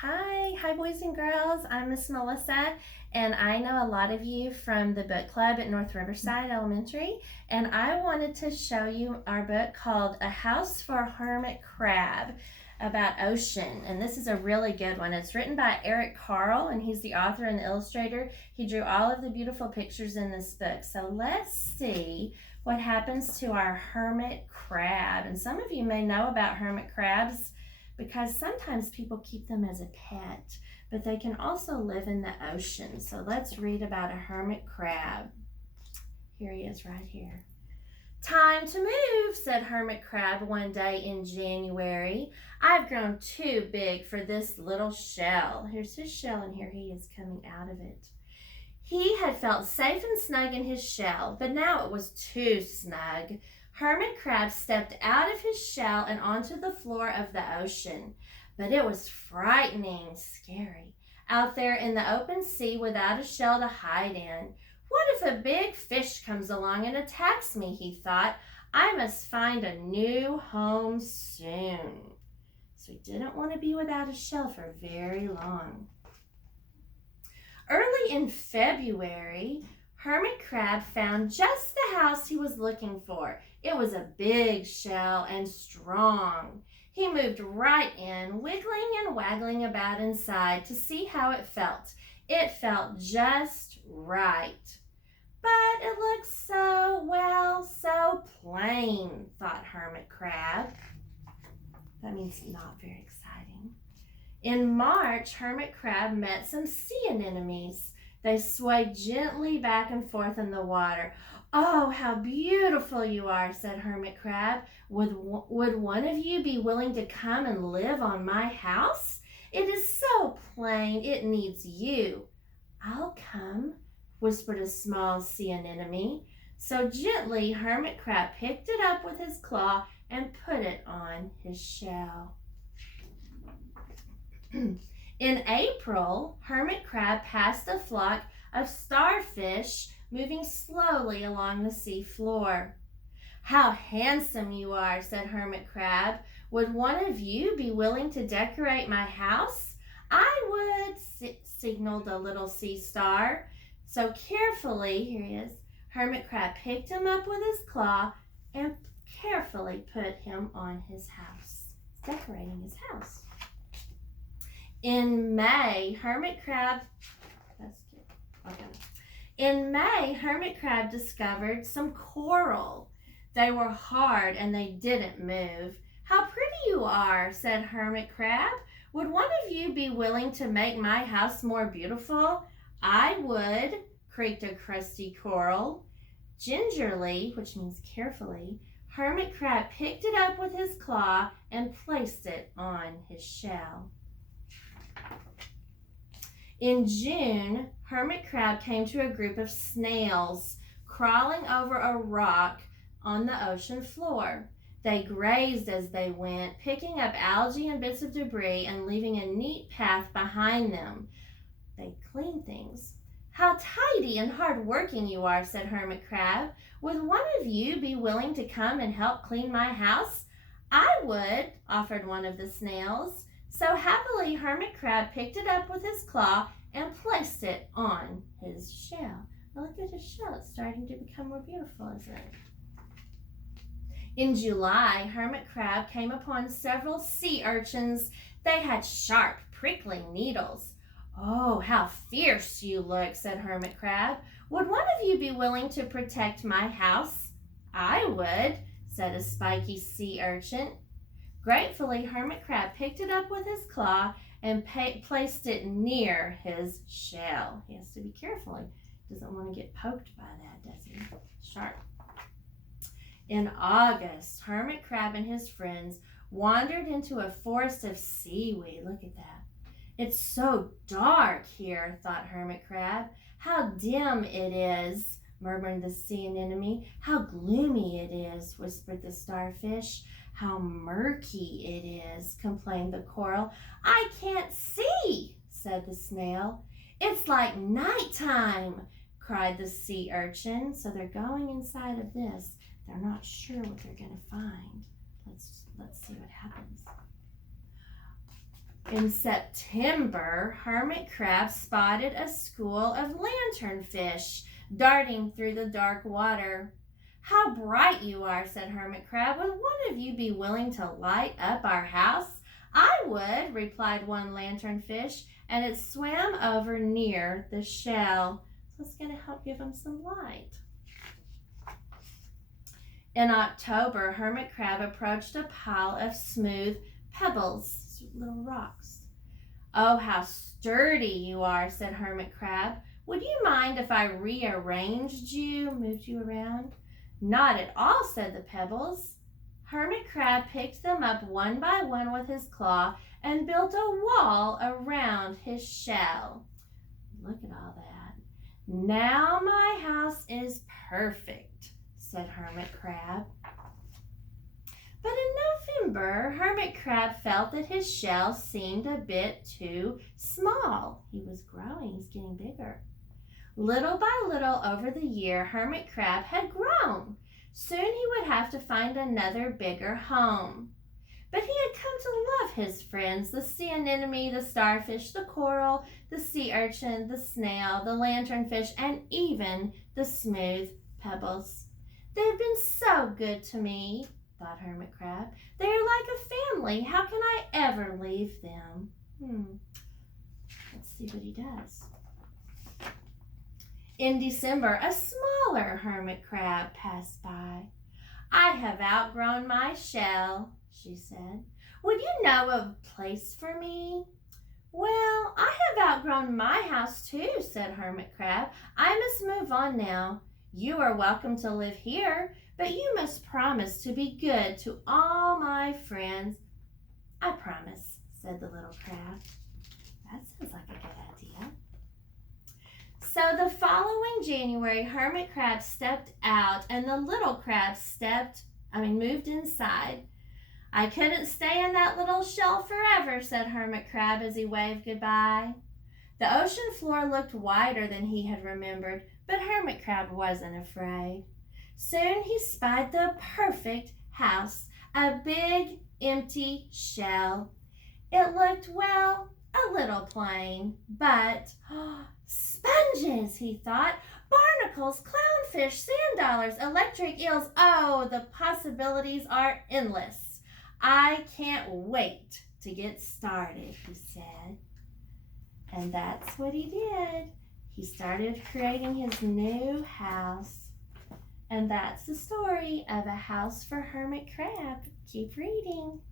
Hi boys and girls. I'm Miss Melissa, and I know a lot of you from the book club at North Riverside Elementary, and I wanted to show you our book called A House for Hermit Crab about ocean, and this is a really good one. It's written by Eric Carle, and he's the author and the illustrator. He drew all of the beautiful pictures in this book. So let's see what happens to our hermit crab. And some of you may know about hermit crabs because sometimes people keep them as a pet, but they can also live in the ocean. So let's read about a hermit crab. Here he is right here. "Time to move," said Hermit Crab one day in January. "I've grown too big for this little shell." Here's his shell, and here he is coming out of it. He had felt safe and snug in his shell, but now it was too snug. Hermit Crab stepped out of his shell and onto the floor of the ocean. But it was frightening, scary, out there in the open sea without a shell to hide in. "What if a big fish comes along and attacks me?" he thought. "I must find a new home soon." So he didn't want to be without a shell for very long. Early in February, Hermit Crab found just the house he was looking for. It was a big shell and strong. He moved right in, wiggling and waggling about inside to see how it felt. It felt just right. But it looked so plain, thought Hermit Crab. That means not very exciting. In March, Hermit Crab met some sea anemones. They swayed gently back and forth in the water. "Oh, how beautiful you are," said Hermit Crab. Would one of you be willing to come and live on my house? It is so plain, it needs you." "I'll come," whispered a small sea anemone. So gently, Hermit Crab picked it up with his claw and put it on his shell. In April, Hermit Crab passed a flock of starfish moving slowly along the sea floor. "How handsome you are," said Hermit Crab. "Would one of you be willing to decorate my house?" "I would," signaled a little sea star. So carefully, here he is, Hermit Crab picked him up with his claw and carefully put him on his house. He's decorating his house. In May, Hermit Crab discovered some coral. They were hard and they didn't move. "How pretty you are," said Hermit Crab. "Would one of you be willing to make my house more beautiful?" "I would," creaked a crusty coral. Gingerly, which means carefully, Hermit Crab picked it up with his claw and placed it on his shell. In June, Hermit Crab came to a group of snails crawling over a rock on the ocean floor. They grazed as they went, picking up algae and bits of debris and leaving a neat path behind them. They cleaned things. "How tidy and hard-working you are," said Hermit Crab. "Would one of you be willing to come and help clean my house?" "I would," offered one of the snails. So happily, Hermit Crab picked it up with his claw and placed it on his shell. Now look at his shell. It's starting to become more beautiful, isn't it? In July, Hermit Crab came upon several sea urchins. They had sharp, prickling needles. "Oh, how fierce you look," said Hermit Crab. "Would one of you be willing to protect my house?" "I would," said a spiky sea urchin. Gratefully, Hermit Crab picked it up with his claw and placed it near his shell. He has to be careful. He doesn't want to get poked by that, does he? Sharp. In August, Hermit Crab and his friends wandered into a forest of seaweed. Look at that. "It's so dark here," thought Hermit Crab. "How dim it is," murmured the sea anemone. "How gloomy it is," whispered the starfish. "How murky it is," complained the coral. "I can't see," said the snail. "It's like nighttime," cried the sea urchin. So they're going inside of this. They're not sure what they're going to find. Let's see what happens. In September, Hermit Crab spotted a school of lanternfish darting through the dark water. "How bright you are," said Hermit Crab. "Would one of you be willing to light up our house?" "I would," replied one lanternfish, and it swam over near the shell. So it's going to help give them some light. In October, Hermit Crab approached a pile of smooth pebbles, little rocks. "Oh, how sturdy you are," said Hermit Crab. "Would you mind if I rearranged you, moved you around?" "Not at all," said the pebbles. Hermit Crab picked them up one by one with his claw and built a wall around his shell. Look at all that. "Now my house is perfect," said Hermit Crab. But in November, Hermit Crab felt that his shell seemed a bit too small. He was growing, he's getting bigger. Little by little over the year, Hermit Crab had grown. Soon he would have to find another bigger home. But he had come to love his friends, the sea anemone, the starfish, the coral, the sea urchin, the snail, the lanternfish, and even the smooth pebbles. "They've been so good to me," thought Hermit Crab. "They are like a family. How can I ever leave them?" Let's see what he does. In December, a smaller hermit crab passed by. "I have outgrown my shell," she said. "Would you know a place for me?" "Well, I have outgrown my house too," said Hermit Crab. "I must move on now. You are welcome to live here, but you must promise to be good to all my friends." "I promise," said the little crab. That sounds like a good idea. So the following January, Hermit Crab stepped out and the little crab moved inside. "I couldn't stay in that little shell forever," said Hermit Crab as he waved goodbye. The ocean floor looked wider than he had remembered, but Hermit Crab wasn't afraid. Soon he spied the perfect house, a big empty shell. It looked, well, a little plain, but sponges, he thought, barnacles, clownfish, sand dollars, electric eels. Oh, the possibilities are endless. "I can't wait to get started," he said. And that's what he did. He started creating his new house. And that's the story of A House for Hermit Crab. Keep reading.